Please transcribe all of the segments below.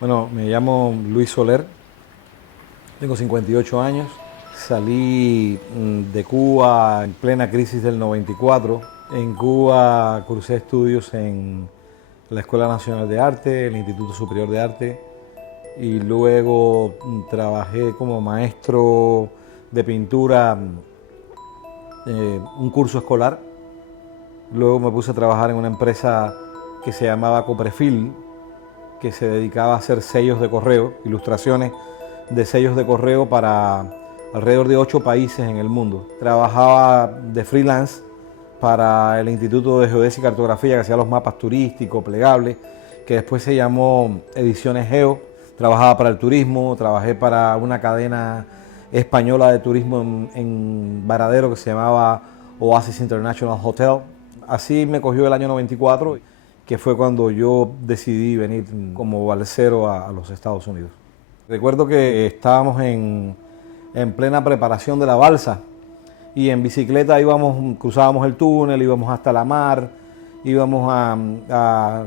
Bueno, me llamo Luis Soler, tengo 58 años, salí de Cuba en plena crisis del 94. En Cuba cursé estudios en la Escuela Nacional de Arte, el Instituto Superior de Arte, y luego trabajé como maestro de pintura, un curso escolar. Luego me puse a trabajar en una empresa que se llamaba Coprefil, que se dedicaba a hacer sellos de correo, ilustraciones de sellos de correo para alrededor de 8 países en el mundo. Trabajaba de freelance para el Instituto de Geodesia y Cartografía, que hacía los mapas turísticos plegables, que después se llamó Ediciones Geo. Trabajaba para el turismo, trabajé para una cadena española de turismo en Varadero que se llamaba Oasis International Hotel. Así me cogió el año 94, que fue cuando yo decidí venir como balsero a los Estados Unidos. Recuerdo que estábamos en plena preparación de la balsa y en bicicleta cruzábamos el túnel, íbamos hasta la mar, íbamos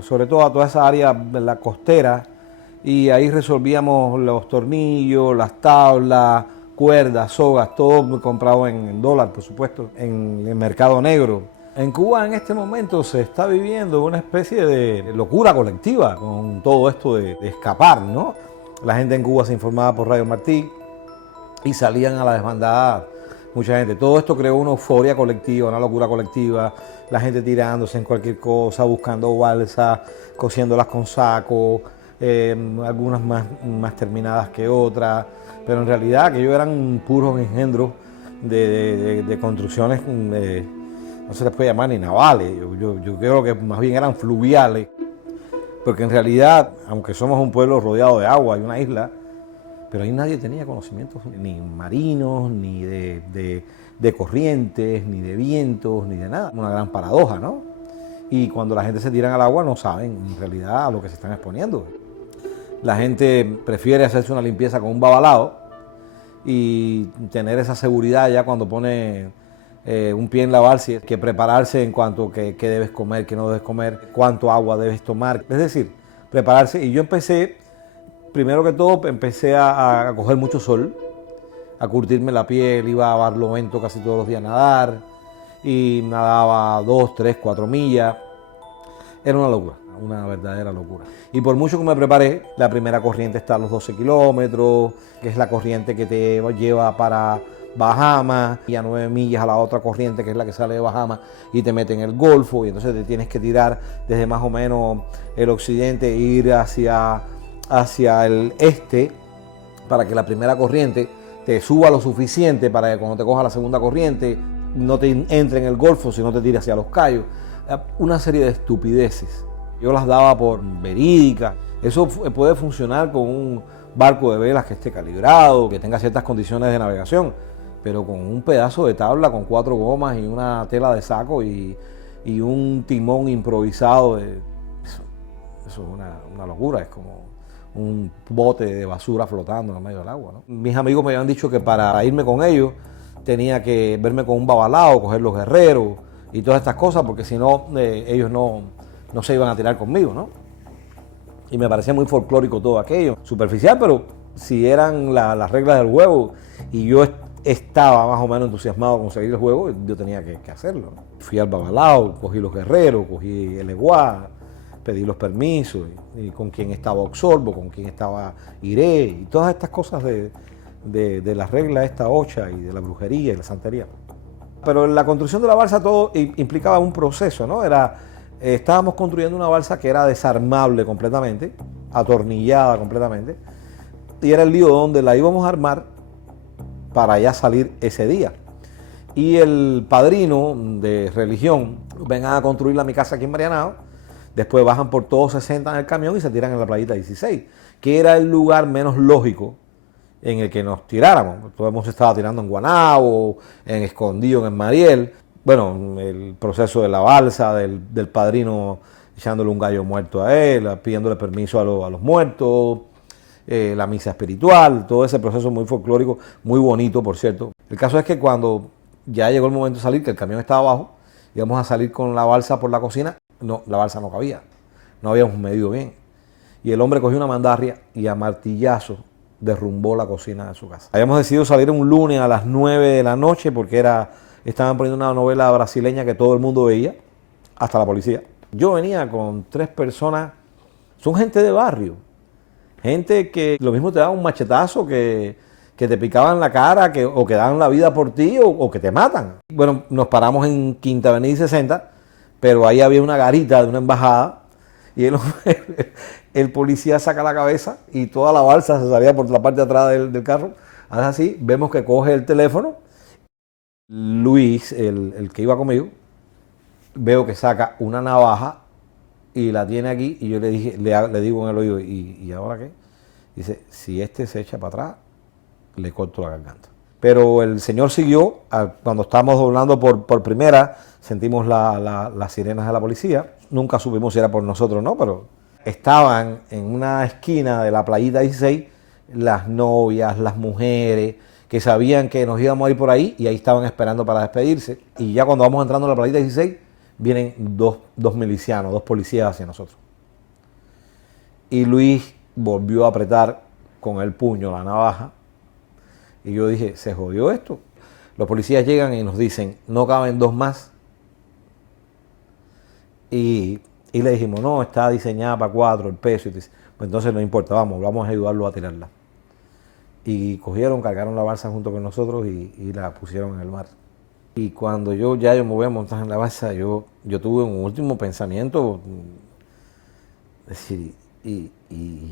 sobre todo a toda esa área de la costera, y ahí resolvíamos los tornillos, las tablas, cuerdas, sogas, todo comprado en dólar, por supuesto, en el mercado negro. En Cuba en este momento se está viviendo una especie de locura colectiva con todo esto de escapar, ¿no? La gente en Cuba se informaba por Radio Martí y salían a la desbandada mucha gente. Todo esto creó una euforia colectiva, una locura colectiva, la gente tirándose en cualquier cosa, buscando balsas, cosiéndolas con saco, algunas más terminadas que otras, pero en realidad aquellos eran puros engendros de construcciones, no se les puede llamar ni navales, yo creo que más bien eran fluviales, porque en realidad, aunque somos un pueblo rodeado de agua y una isla, pero ahí nadie tenía conocimientos ni marinos, ni de corrientes, ni de vientos, ni de nada. Una gran paradoja, ¿no? Y cuando la gente se tira al agua no saben en realidad a lo que se están exponiendo. La gente prefiere hacerse una limpieza con un babalao y tener esa seguridad ya cuando pone un pie en la balsa, que prepararse en cuanto a qué debes comer, qué no debes comer, cuánto agua debes tomar. Es decir, prepararse. Y yo primero que todo, empecé a coger mucho sol, a curtirme la piel, iba a Barlovento casi todos los días a nadar, y nadaba 2, 3, 4 millas. Era una locura, una verdadera locura. Y por mucho que me preparé, la primera corriente está a los 12 kilómetros, que es la corriente que te lleva para Bahamas, y a 9 millas a la otra corriente, que es la que sale de Bahamas y te mete en el Golfo, y entonces te tienes que tirar desde más o menos el occidente e ir hacia el este para que la primera corriente te suba lo suficiente para que cuando te coja la segunda corriente no te entre en el Golfo, sino te tire hacia los Cayos. Una serie de estupideces. Yo las daba por verídicas. Eso puede funcionar con un barco de velas que esté calibrado, que tenga ciertas condiciones de navegación, pero con un pedazo de tabla con 4 gomas y una tela de saco y un timón improvisado, eso es una locura. Es como un bote de basura flotando en el medio del agua, ¿no? Mis amigos me habían dicho que para irme con ellos tenía que verme con un babalao, coger los guerreros y todas estas cosas, porque si no, ellos no se iban a tirar conmigo, ¿no? Y me parecía muy folclórico todo aquello, superficial, pero si eran las reglas del juego y yo estaba más o menos entusiasmado con seguir el juego, yo tenía que hacerlo, ¿no? Fui al babalao, cogí los guerreros, cogí el eguá, pedí los permisos, y con quién estaba Oxorbo, con quién estaba Iré, y todas estas cosas de la regla esta ocha y de la brujería y la santería. Pero en la construcción de la balsa todo implicaba un proceso, ¿no? Estábamos construyendo una balsa que era desarmable completamente, atornillada completamente, y era el lío donde la íbamos a armar para ya salir ese día. Y el padrino de religión, vengan a construirla a mi casa aquí en Marianao, después bajan por todos 60 en el camión y se tiran en la playita 16, que era el lugar menos lógico en el que nos tiráramos. Todos hemos estado tirando en Guanabo, en Escondido, en Mariel. Bueno, el proceso de la balsa, del padrino echándole un gallo muerto a él, pidiéndole permiso a los muertos, la misa espiritual, todo ese proceso muy folclórico, muy bonito, por cierto. El caso es que cuando ya llegó el momento de salir, que el camión estaba abajo, íbamos a salir con la balsa por la cocina, no, la balsa no cabía, no habíamos medido bien. y el hombre cogió una mandarria y a martillazos derrumbó la cocina de su casa. Habíamos decidido salir un lunes a las 9 de la noche porque estaban poniendo una novela brasileña que todo el mundo veía, hasta la policía. Yo venía con 3 personas, son gente de barrio, gente que lo mismo te daba un machetazo, que te picaban la cara, o que daban la vida por ti, o que te matan. Bueno, nos paramos en Quinta Avenida y 60, pero ahí había una garita de una embajada, y el policía saca la cabeza y toda la balsa se salía por la parte de atrás del carro. Hace así, vemos que coge el teléfono. Luis, el que iba conmigo, veo que saca una navaja y la tiene aquí, y yo le digo en el oído, ¿y ahora qué? Dice, si este se echa para atrás, le corto la garganta. Pero el señor siguió. Cuando estábamos doblando por primera, sentimos las sirenas de la policía. Nunca supimos si era por nosotros o no, pero estaban en una esquina de la playita 16 las novias, las mujeres, que sabían que nos íbamos a ir por ahí, y ahí estaban esperando para despedirse. Y ya cuando vamos entrando a la playita 16, vienen dos milicianos, 2 policías hacia nosotros. Y Luis volvió a apretar con el puño la navaja, y yo dije, se jodió esto. Los policías llegan y nos dicen, no caben 2 más. Y le dijimos, no, está diseñada para 4 el peso. Y dice, pues entonces no importa, vamos a ayudarlo a tirarla. Y cargaron la balsa junto con nosotros y la pusieron en el mar. Y cuando yo me voy a montar en la balsa, yo tuve un último pensamiento, decir, ¿y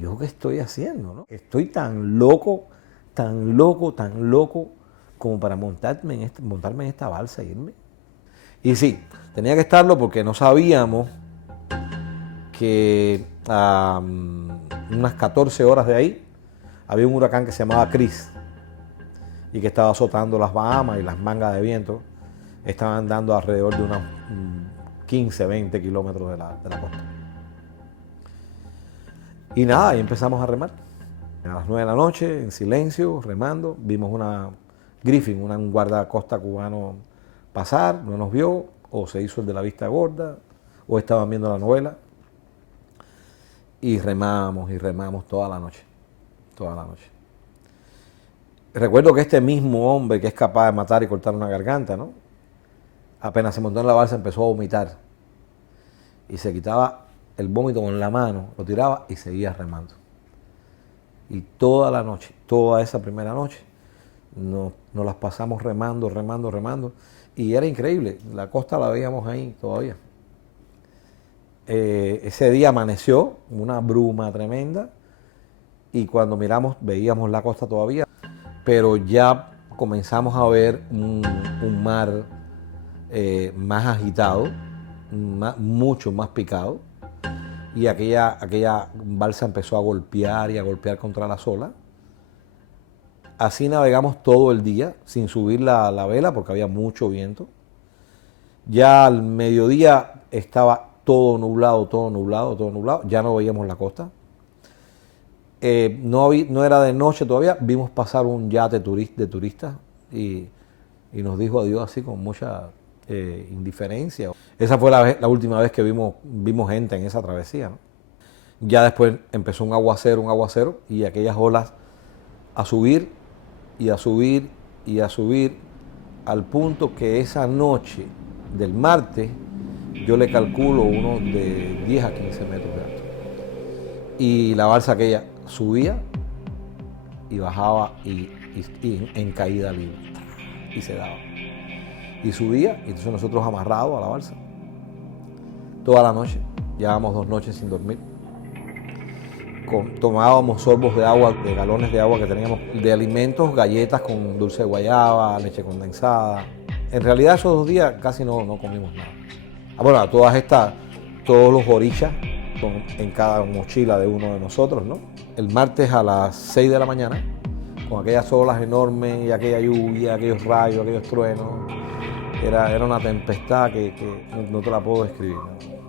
yo qué estoy haciendo, no? Estoy tan loco como para montarme en esta balsa e irme. Y sí, tenía que estarlo porque no sabíamos que a unas 14 horas de ahí había un huracán que se llamaba Chris y que estaba azotando las Bahamas, y las mangas de viento estaban dando alrededor de unos 15, 20 kilómetros de la costa. Y nada, ahí empezamos a remar. A las 9 de la noche, en silencio, remando, vimos una Griffin, un guardacosta cubano pasar, no nos vio, o se hizo el de la vista gorda, o estaban viendo la novela. Y remamos toda la noche. Recuerdo que este mismo hombre que es capaz de matar y cortar una garganta, ¿no? Apenas se montó en la balsa empezó a vomitar. Y se quitaba el vómito con la mano, lo tiraba y seguía remando. Y toda la noche, toda esa primera noche, nos las pasamos remando. Y era increíble, la costa la veíamos ahí todavía. Ese día amaneció una bruma tremenda, y cuando miramos veíamos la costa todavía, pero ya comenzamos a ver un mar más agitado, mucho más picado, y aquella balsa empezó a golpear contra la ola. Así navegamos todo el día sin subir la vela porque había mucho viento. Ya al mediodía estaba todo nublado, ya no veíamos la costa. No era de noche todavía, vimos pasar un yate de turistas y nos dijo adiós así con mucha indiferencia. Esa fue la última vez que vimos gente en esa travesía, ¿no? Ya después empezó un aguacero, y aquellas olas a subir, al punto que esa noche del martes yo le calculo unos de 10 a 15 metros de alto. Y la balsa aquella subía y bajaba y en caída libre, y se daba. Y subía, y entonces nosotros amarrados a la balsa toda la noche. Llevábamos 2 noches sin dormir. Tomábamos sorbos de agua, de galones de agua que teníamos, de alimentos, galletas con dulce de guayaba, leche condensada. En realidad esos 2 días casi no comimos nada. Bueno, todos los orillas en cada mochila de uno de nosotros, ¿no? El martes a las 6 de la mañana, con aquellas olas enormes y aquella lluvia, aquellos rayos, aquellos truenos, era una tempestad que no te la puedo describir, ¿no?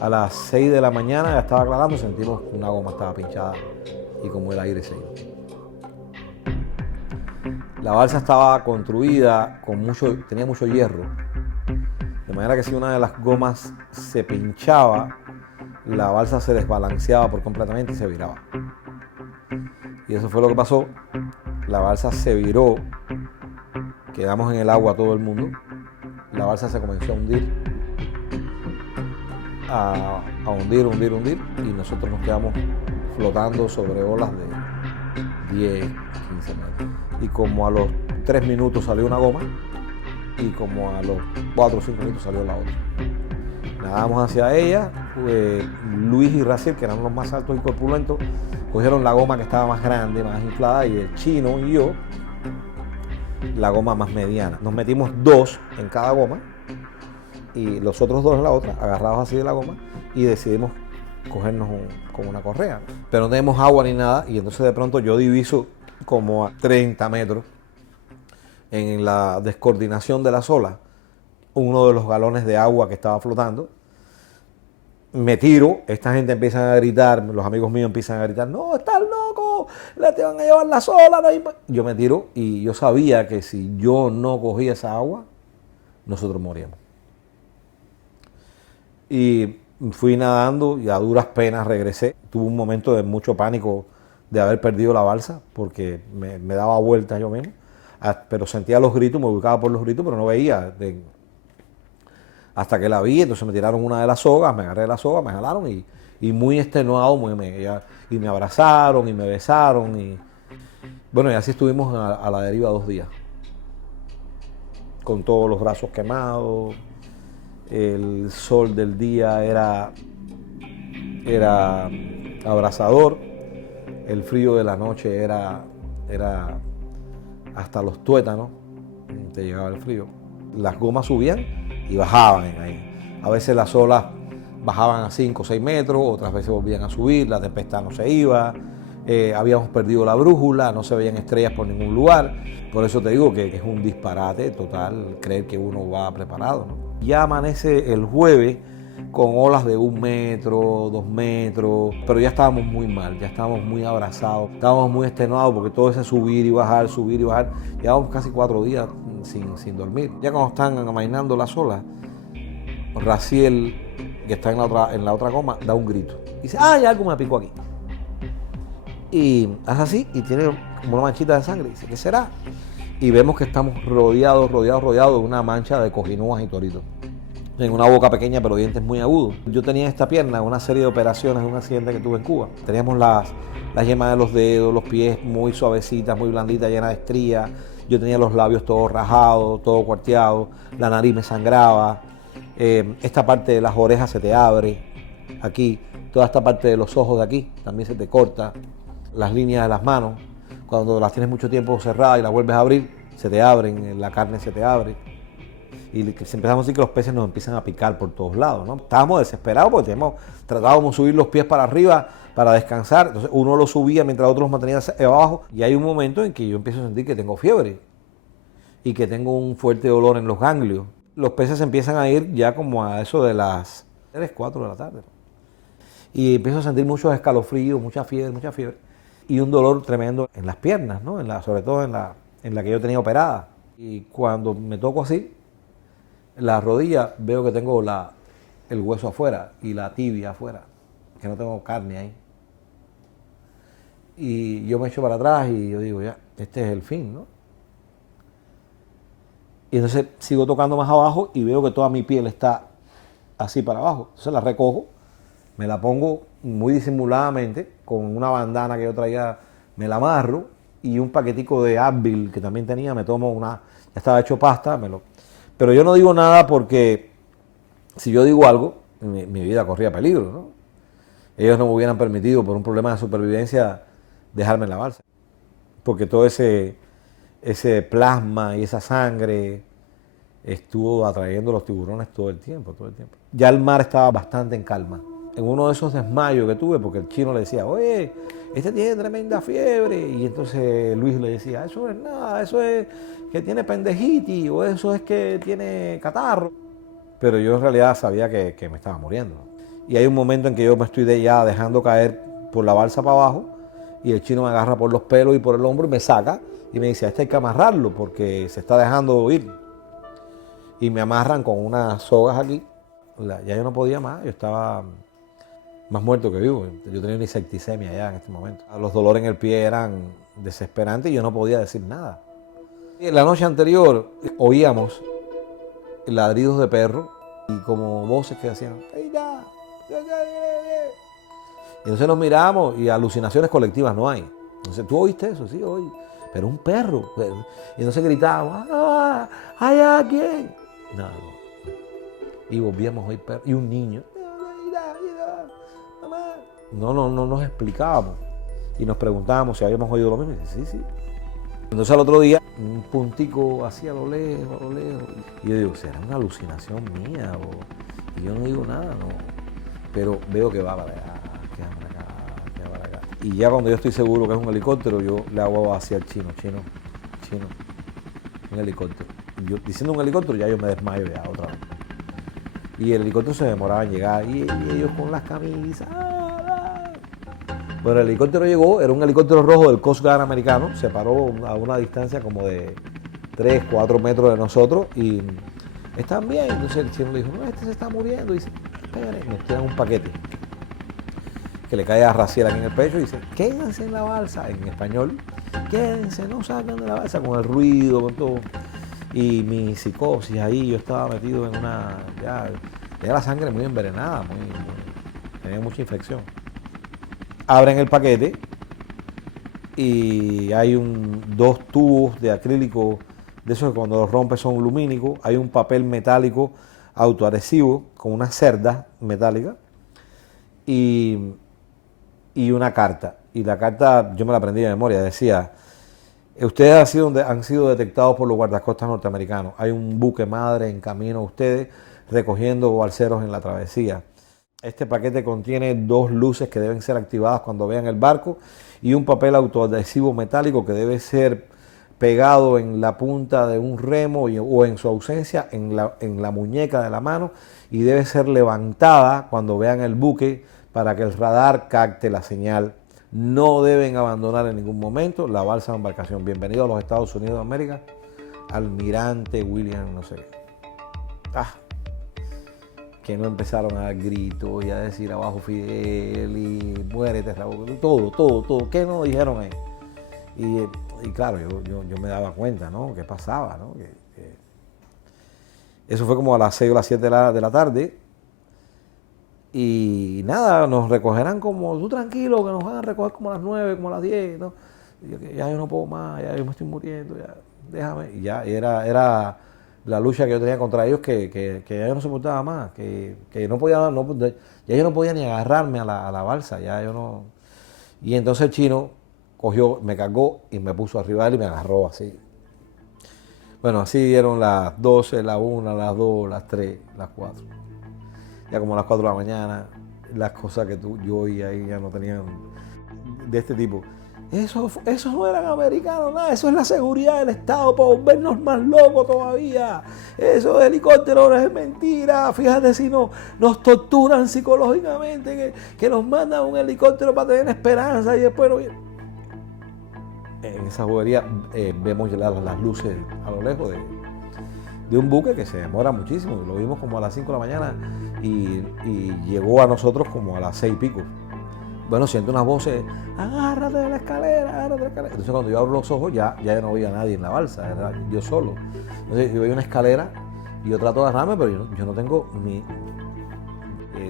A las 6 de la mañana ya estaba aclarando, sentimos que una goma estaba pinchada y como el aire se iba. La balsa estaba construida tenía mucho hierro, de manera que si una de las gomas se pinchaba, la balsa se desbalanceaba por completamente y se viraba. Y eso fue lo que pasó. La balsa se viró, quedamos en el agua todo el mundo. La balsa se comenzó a hundir, a hundir, y nosotros nos quedamos flotando sobre olas de 10, 15 metros. Y como a los 3 minutos salió una goma, y como a los 4 o 5 minutos salió la otra. Nadamos hacia ella, Luis y Raciel, que eran los más altos y corpulentos, cogieron la goma que estaba más grande, más inflada, y el chino y yo la goma más mediana. Nos metimos 2 en cada goma y los otros 2 en la otra, agarrados así de la goma, y decidimos cogernos con una correa. Pero no tenemos agua ni nada, y entonces de pronto yo diviso como a 30 metros en la descoordinación de las olas uno de los galones de agua que estaba flotando. Me tiro, esta gente empieza a gritar, los amigos míos empiezan a gritar, no, estás loco, te van a llevar las olas. Yo me tiro y yo sabía que si yo no cogía esa agua, nosotros moríamos. Y fui nadando y a duras penas regresé. Tuve un momento de mucho pánico de haber perdido la balsa, porque me daba vueltas yo mismo, pero sentía los gritos, me ubicaba por los gritos, pero no veía. Hasta que la vi, entonces me tiraron una de las sogas, me agarré de la soga, me jalaron y muy extenuado, y me abrazaron y me besaron. Y bueno, y así estuvimos a la deriva 2 días, con todos los brazos quemados. El sol del día era abrasador, el frío de la noche era hasta los tuétanos, te llegaba el frío. Las gomas subían y bajaban ahí. A veces las olas bajaban a 5 o 6 metros, otras veces volvían a subir, la tempestad no se iba, habíamos perdido la brújula, no se veían estrellas por ningún lugar. Por eso te digo que es un disparate total creer que uno va preparado, ¿no? Ya amanece el jueves con olas de 1 metro, 2 metros, pero ya estábamos muy mal, ya estábamos muy abrazados, estábamos muy extenuados porque todo ese subir y bajar, llevábamos casi 4 días sin dormir. Ya cuando están amainando las olas, Raciel, que está en la otra goma, da un grito. Dice, ¡ay, algo me picó aquí! Y hace así y tiene como una manchita de sangre. Dice, ¿qué será? Y vemos que estamos rodeados de una mancha de cojinúas y toritos. En una boca pequeña, pero dientes muy agudos. Yo tenía en esta pierna una serie de operaciones de un accidente que tuve en Cuba. Teníamos las yemas de los dedos, los pies muy suavecitas, muy blanditas, llenas de estrías. Yo tenía los labios todos rajados, todo cuarteado. La nariz me sangraba. Esta parte de las orejas se te abre. Aquí, toda esta parte de los ojos de aquí también se te corta. Las líneas de las manos, cuando las tienes mucho tiempo cerradas y las vuelves a abrir, se te abren, la carne se te abre. Y empezamos a decir que los peces nos empiezan a picar por todos lados, ¿no? Estábamos desesperados porque tratábamos de subir los pies para arriba para descansar. Entonces uno los subía mientras otros los mantenía abajo. Y hay un momento en que yo empiezo a sentir que tengo fiebre y que tengo un fuerte dolor en los ganglios. Los peces empiezan a ir ya como a eso de las 3, 4 de la tarde, ¿no? Y empiezo a sentir muchos escalofríos, mucha fiebre. Y un dolor tremendo en las piernas, ¿no? Sobre todo en la que yo tenía operada. Y cuando me toco así, la rodilla, veo que tengo el hueso afuera y la tibia afuera, que no tengo carne ahí. Y yo me echo para atrás y yo digo, ya, este es el fin, ¿no? Y entonces sigo tocando más abajo y veo que toda mi piel está así para abajo. Entonces la recojo, me la pongo muy disimuladamente, con una bandana que yo traía, me la amarro, y un paquetico de Advil que también tenía, me tomo ya estaba hecho pasta, pero yo no digo nada porque si yo digo algo, mi vida corría peligro, ¿no? Ellos no me hubieran permitido, por un problema de supervivencia, dejarme en la balsa. Porque todo ese plasma y esa sangre estuvo atrayendo los tiburones todo el tiempo. Ya el mar estaba bastante en calma. En uno de esos desmayos que tuve, porque el chino le decía, oye, este tiene tremenda fiebre, y entonces Luis le decía, eso no es nada, eso es que tiene pendejitis, o eso es que tiene catarro. Pero yo en realidad sabía que me estaba muriendo. Y hay un momento en que yo me estoy ya dejando caer por la balsa para abajo, y el chino me agarra por los pelos y por el hombro y me saca, y me dice, a este hay que amarrarlo porque se está dejando ir. Y me amarran con unas sogas aquí. Ya yo no podía más, yo estaba más muerto que vivo. Yo tenía una septicemia ya en este momento. Los dolores en el pie eran desesperantes y yo no podía decir nada. Y la noche anterior oíamos ladridos de perro y como voces que decían, ¡ey, ya! Y entonces nos miramos y alucinaciones colectivas no hay. Entonces, ¿tú oíste eso? Sí, oí. Pero un perro. Y entonces gritábamos, ¡ah! ¿Hay alguien? Nada. Y volvíamos a oír perro. Y un niño. No nos explicábamos. Y nos preguntábamos si habíamos oído lo mismo. Y dice, sí. Entonces al otro día, un puntico así a lo lejos. Y yo digo, ¿será una alucinación mía? Y yo no digo nada, no. Pero veo que va para allá, que va para acá. Y ya cuando yo estoy seguro que es un helicóptero, yo le hago hacia el chino. Un helicóptero. Y yo, diciendo un helicóptero, ya yo me desmayo ya otra vez. Y el helicóptero se demoraba en llegar. Y ellos con las camisas. Bueno, el helicóptero llegó, era un helicóptero rojo del Coast Guard americano, se paró a una distancia como de 3, 4 metros de nosotros y están bien. Entonces el chino le dijo, no, este se está muriendo. Y dice, espere, nos tiran un paquete que le cae a Raciel aquí en el pecho y dice, quédense en la balsa, en español, quédense, no salgan de la balsa, con el ruido, con todo. Y mi psicosis ahí, yo estaba metido en ya la sangre muy envenenada, tenía mucha infección. Abren el paquete y hay dos tubos de acrílico, de esos que cuando los rompes son lumínicos. Hay un papel metálico autoadhesivo con unas cerdas metálicas y una carta. Y la carta yo me la aprendí de memoria, decía, ustedes han sido detectados por los guardacostas norteamericanos. Hay un buque madre en camino a ustedes recogiendo balseros en la travesía. Este paquete contiene 2 luces que deben ser activadas cuando vean el barco y un papel autoadhesivo metálico que debe ser pegado en la punta de un remo o en su ausencia en la muñeca de la mano y debe ser levantada cuando vean el buque para que el radar capte la señal. No deben abandonar en ningún momento la balsa de embarcación. Bienvenido a los Estados Unidos de América, Almirante William no sé qué. Que no empezaron a dar gritos y a decir abajo Fidel y muérete Raúl, todo, ¿qué no dijeron ahí? Y claro, yo me daba cuenta, ¿no? ¿Qué pasaba, no? Eso fue como a las 6 o las 7 de la tarde y nada, nos recogerán como, tú tranquilo, que nos van a recoger como a las 9, como a las 10, ¿no? Y yo, ya yo no puedo más, ya yo me estoy muriendo, ya, déjame. Y ya era la lucha que yo tenía contra ellos, que ya yo no soportaba más, que no podía, ya yo no podía ni agarrarme a la balsa, ya yo no. Y entonces el chino cogió, me cargó y me puso arriba de él y me agarró así. Bueno, así dieron las 12, las 1, las 2, las 3, las 4. Ya como a las 4 de la mañana, las cosas que yo oía ahí ya no tenían de este tipo. Eso no eran americanos, nada, eso es la seguridad del Estado para volvernos más locos todavía. Eso de helicópteros es mentira. Fíjate si nos torturan psicológicamente, que nos mandan un helicóptero para tener esperanza y después no. En esa bobería vemos las luces a lo lejos de un buque que se demora muchísimo. Lo vimos como a las 5 de la mañana y llegó a nosotros como a las 6 y pico. Bueno, siento unas voces, agárrate de la escalera. Entonces cuando yo abro los ojos ya no veía a nadie en la balsa, era yo solo. Entonces yo veía una escalera y yo trato de agarrarme, pero yo no tengo ni...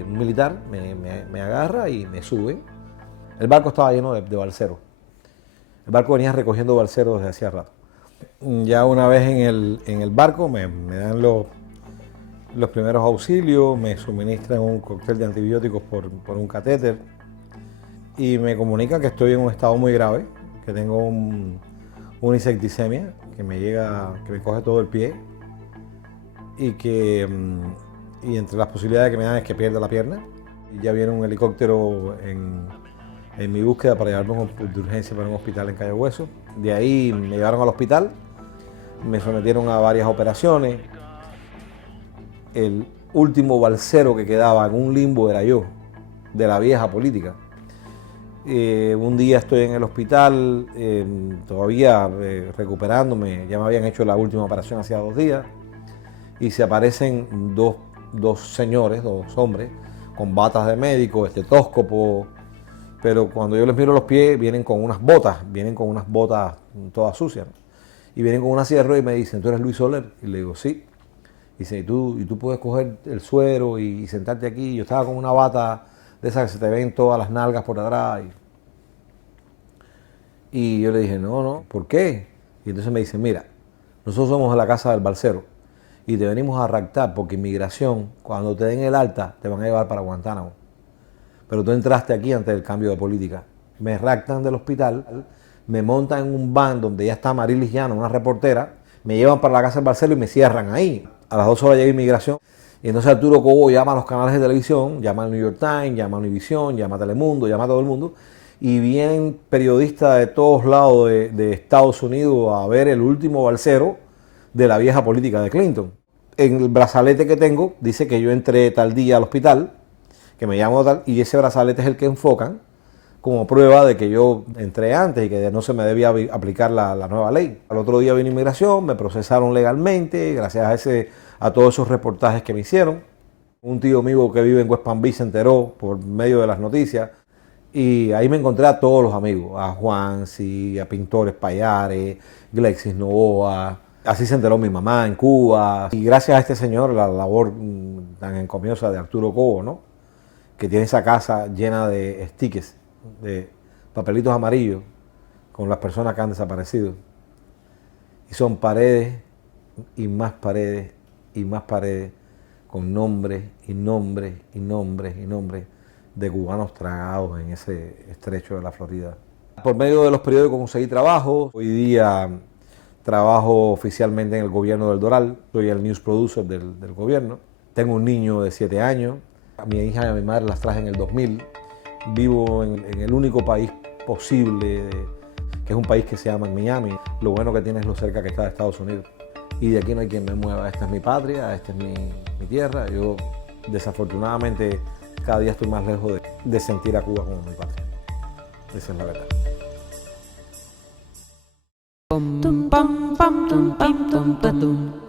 un militar me agarra y me sube. El barco estaba lleno de balseros. El barco venía recogiendo balseros desde hacía rato. Ya una vez en el barco me dan los primeros auxilios, me suministran un cóctel de antibióticos por un catéter y me comunican que estoy en un estado muy grave, que tengo una insecticemia que me coge todo el pie y entre las posibilidades que me dan es que pierda la pierna. Y ya viene un helicóptero en mi búsqueda para llevarme de urgencia para un hospital en Cayo Hueso. De ahí me llevaron al hospital, me sometieron a varias operaciones. El último balsero que quedaba en un limbo era yo, de la vieja política. Un día estoy en el hospital, todavía recuperándome, ya me habían hecho la última operación hacía 2 días, y se aparecen dos señores, 2 hombres, con batas de médico, estetoscopio, pero cuando yo les miro los pies vienen con unas botas todas sucias, ¿no? Y vienen con una silla de ruedas y me dicen, ¿tú eres Luis Soler? Y le digo, sí. Y dice, ¿y tú puedes coger el suero y sentarte aquí? Y yo estaba con una bata de esas que se te ven todas las nalgas por atrás. Y yo le dije, no, ¿por qué? Y entonces me dicen, mira, nosotros somos de la Casa del Balsero y te venimos a raptar porque inmigración, cuando te den el alta, te van a llevar para Guantánamo. Pero tú entraste aquí antes del cambio de política. Me raptan del hospital, me montan en un van donde ya está Marilis Llano, una reportera, me llevan para la Casa del Balsero y me cierran ahí. A las 2 horas llega inmigración. Y entonces Arturo Cobo llama a los canales de televisión, llama al New York Times, llama a Univision, llama a Telemundo, llama a todo el mundo. Y vienen periodistas de todos lados de Estados Unidos a ver el último balsero de la vieja política de Clinton. En el brazalete que tengo dice que yo entré tal día al hospital, que me llamo tal, y ese brazalete es el que enfocan como prueba de que yo entré antes y que no se me debía aplicar la nueva ley. Al otro día vino inmigración, me procesaron legalmente, gracias a todos esos reportajes que me hicieron. Un tío mío que vive en West Palm Beach se enteró por medio de las noticias y ahí me encontré a todos los amigos, a Juansi, a Pintores Payares, Glexis Novoa. Así se enteró mi mamá en Cuba. Y gracias a este señor, la labor tan encomiosa de Arturo Cobo, ¿no? Que tiene esa casa llena de stickers, de papelitos amarillos con las personas que han desaparecido. Y son paredes y más paredes y más paredes con nombres y nombres y nombres y nombres de cubanos tragados en ese estrecho de la Florida. Por medio de los periódicos conseguí trabajo. Hoy día trabajo oficialmente en el gobierno del Doral. Soy el news producer del gobierno. Tengo un niño de 7 años. A mi hija y a mi madre las traje en el 2000. Vivo en el único país posible, que es un país que se llama Miami. Lo bueno que tiene es lo cerca que está de Estados Unidos. Y de aquí no hay quien me mueva. Esta es mi patria, esta es mi tierra. Yo, desafortunadamente, cada día estoy más lejos de sentir a Cuba como mi patria. Esa es la verdad. Tum pam pam tum pam tum patum.